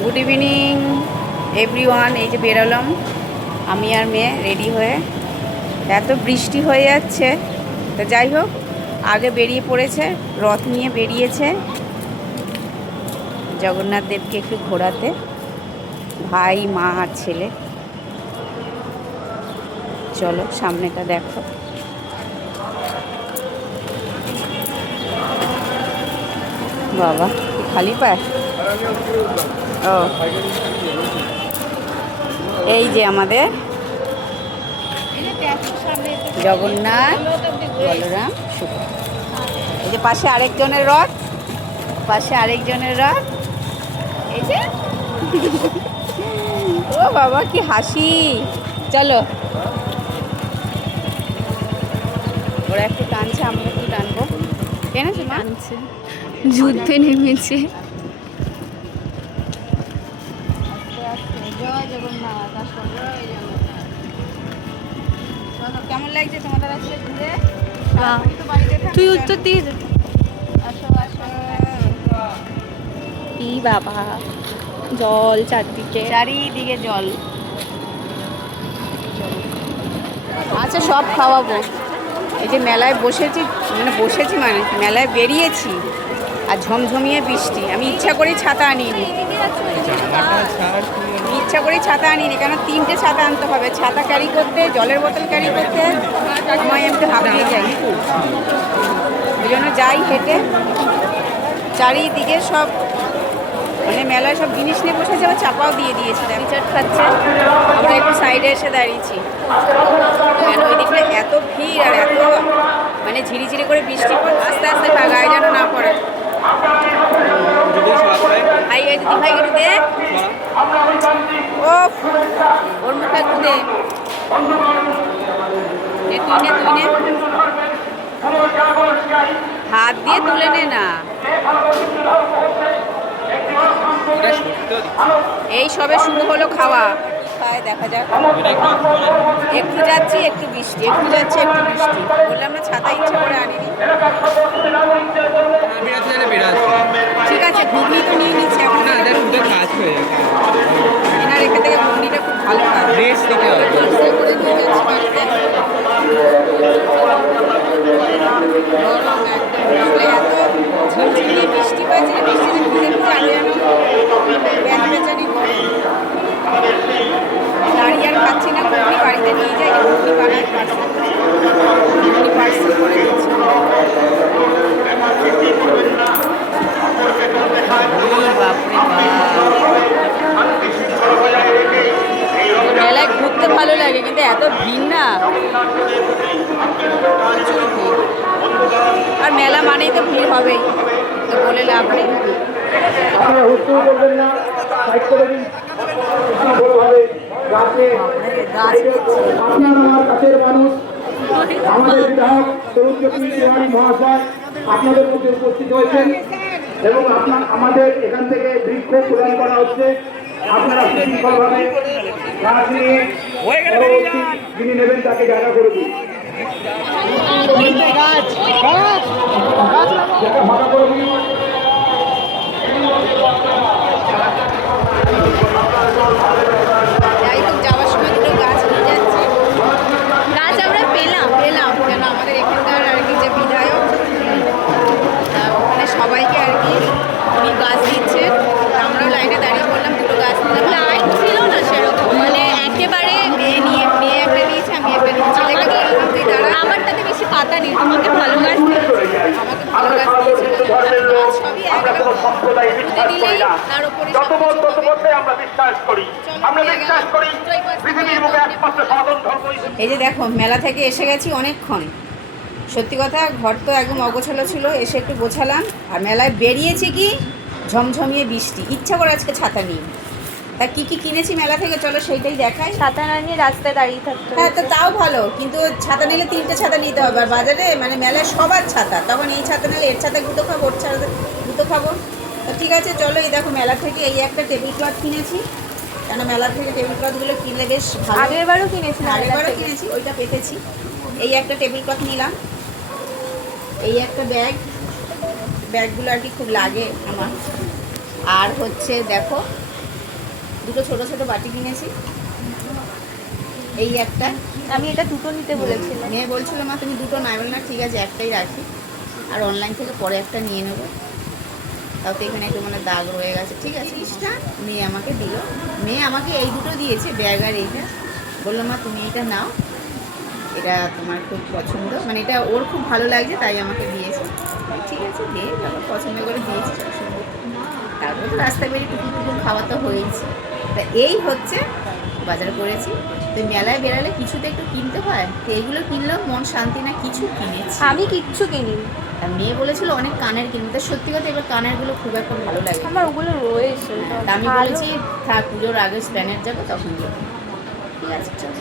Good evening everyone. এই যে বেরোলাম আমি আর মেয়ে রেডি হয়ে, এত বৃষ্টি হয়ে যাচ্ছে। তো যাই হোক, আগে বেরিয়ে পড়েছে, রথ নিয়ে বেরিয়েছে জগন্নাথ দেবকে একটু ঘোরাতে, ভাই মা আর ছেলে। চলো সামনেটা দেখো। বাবা খালি পায়। ও এই যে আমাদের জগন্নাথ বলরাম সুভদ্রা। এই যে পাশে আরেকজনের রথ, পাশে আরেকজনের রথ। এই যে ও বাবা কি হাসি। চলো, ওরা একটু টানছে, আমরা একটু টানবো। টেনেছে টানছে, যুদ্ধে নেমেছে। জয় জগন্নাথ। কেমন লাগছে তোমাদের আজকে ঘুরে? তুই উত্তর দিয়ে দে। আসো আসো। ই বাবা, জল চারদিকে, চারিদিকে জল। আচ্ছা সব খাওয়াবো। এই যে মেলায় বসেছি, মানে মেলায় বেরিয়েছি আর ঝমঝমিয়ে বৃষ্টি। আমি ইচ্ছা করেই ছাতা আনিনি, ইচ্ছা করেই ছাতা আনিনি, কেন 3টে ছাতা আনতে হবে। ছাতা ক্যারি করতে, জলের বোতল ক্যারি করতে সময় আমি তো হাঁপিয়ে যাই। ওই জন্য যাই হেঁটে। চারিদিকে সব মানে মেলায় সব জিনিস নিয়ে বসেছে, আবার চাপাও দিয়ে দিয়েছে। চাট খাচ্ছে, আমরা একটু সাইডে এসে দাঁড়িয়েছি। কেন ওই দিকটা এত ভিড় আর এত মানে ঝিরিঝিরি করে বৃষ্টি পড়ে। আস্তে আস্তে খা, গায়ে যেন না পড়ে। ভাই দিদি ভাই একটু দে। ও ওর মুখে একটু দে। তুই নে হাত দিয়ে তুলে নে না। এই সবে শুরু হলো খাওয়া, খায় দেখা যাক। একটু যাচ্ছি একটু বৃষ্টি, একটু যাচ্ছি একটু বৃষ্টি। বললাম না ছাতা ইচ্ছা করে আনিনি। ঠিক আছে, ঘুগনি তো নিয়ে নিচ্ছে এখন। এনার এখান থেকে ঘুগনিটা খুব ভালো খায়। করে নিয়ে যাচ্ছি বাড়িতে। গরম একদম, আসলে এত ঝিমঝিমিয়ে বৃষ্টি পাচ্ছে, বৃষ্টিতে ভিজে ভিজে আরো যেন বেচানি গরম। দাঁড়িয়ে আর খাচ্ছি না, ঘুগনি বাড়িতে নিয়ে যাই, ঘুগনি বানাই পার্সেল করে দিচ্ছি। মেলায় ঘুরতে ভালো লাগে, কিন্তু এত ভিড় না, প্রচুর ভিড়। আর মেলা মানেই তো ভিড় হবেই, তো বলে লাভ নেই। আমাদের বিধায়ক তরুণজ্যোতি তিওয়ারি মহাশয় আপনাদের মধ্যে উপস্থিত হয়েছেন এবং আমাদের এখান থেকে বৃক্ষ প্রদান করা হচ্ছে। আপনারা সুশৃঙ্খলভাবে গাছ নিয়ে পরবর্তী যিনি নেবেন তাকে জায়গা করে দিন। ফাঁকা করে দিন। যাই হোক, যাওয়ার সময় দুটো গাছ নিয়ে যাচ্ছি। গাছ আমরা পেলাম। কেন আমাদের এখানকার আর কি যে বিধায়ক, ওখানে সবাইকে আর কি উনি গাছ দিচ্ছেন। আমরাও লাইনে দাঁড়িয়ে পড়লাম, দুটো গাছ নিলাম। লাইন ছিল না সেরকম, মানে একেবারে। মেয়ে একটা নিয়েছে, আমি একটা নিয়েছি। ছেলেকে বললাম তুই দাঁড়া। আমারটাতে বেশি পাতা নেই, তোমাকে ভালো গাছ দিয়েছে। আমাকে ভালো গাছ দিয়েছিল। গাছ সবই একরকম, পুঁতে দিলেই তার উপরে সব কিছু হবে। আমরা বিশ্বাস করি, আমরা বিশ্বাস করি পৃথিবীর মুখে একমাত্র সনাতন ধর্মই। এই যে দেখো, মেলা থেকে এসে গেছি অনেকক্ষণ। সত্যি কথা, ঘর তো একদম অগোছালো ছিল, এসে একটু গোছালাম। আর মেলায় বেরিয়েছি কি ঝমঝমিয়ে বৃষ্টি, ইচ্ছা করে আজকে ছাতা নিই। তা কী কী কিনেছি মেলা থেকে চলো সেইটাই দেখাই। ছাতা না নিয়ে রাস্তায় দাঁড়িয়ে থাকতে হ্যাঁ, তো তাও ভালো, কিন্তু ছাতা নিলে 3টে ছাতা নিতে হবে। আর বাজারে মানে মেলায় সবার ছাতা, তখন এই ছাতা নিলে এর ছাতা গুঁতো খাবো, ওর ছাতা গুঁতো খাবো। তো ঠিক আছে চলো। এই দেখো, মেলা থেকে এই একটা টেবিল ক্লথ কিনেছি, কেন মেলা থেকে টেবিল ক্লথগুলো কিনলে বেশ ভালো। আগেরবারও কিনেছিলাম, আগেরবারও কিনেছি, ওইটা পেতেছি। এই একটা টেবিল ক্লথ নিলাম। এই একটা ব্যাগগুলো আর কি খুব লাগে আমার। আর হচ্ছে দেখো দুটো ছোট ছোট বাটি কিনেছি, এই একটা। আমি এটা দুটো নিতে বলেছিলাম। মেয়ে বলছিল মা তুমি দুটো নাই, বল না ঠিক আছে একটাই রাখি, আর অনলাইন থেকে পরে একটা নিয়ে নেবো। তাও তো এখানে একটু মানে দাগ রয়ে গেছে, ঠিক আছে। জিনিসটা মেয়ে আমাকে দিল, মেয়ে আমাকে এই দুটো দিয়েছে, ব্যাগ আর এইটা। বললো মা তুমি এটা নাও, এটা তোমার খুব পছন্দ, মানে এটা ওর খুব ভালো লাগছে তাই আমাকে দিয়েছে। ঠিক আছে, দিয়ে তারপর পছন্দ করে দিয়েছি সুন্দর। তারপরে তো রাস্তায় বেরিয়ে টুকুর টুকুর খাওয়া তো হয়েছে। তা এই হচ্ছে বাজার করেছি। তো মেলায় বেরালে কিছু তো একটু কিনতে হয়, তো এইগুলো কিনলেও মন শান্তি না, কিছু কিনেছি। আমি কিচ্ছু কিনিনি, আর মেয়ে বলেছিল অনেক কানের কিনতে, তা সত্যি কথা এবার কানেরগুলো খুব একটা ভালো লাগে। আমার ওগুলো রয়েছে। তা আমি বলেছি থাক পুজোর আগে স্প্যানের যাবো তখন যাবো। ঠিক আছে চলো।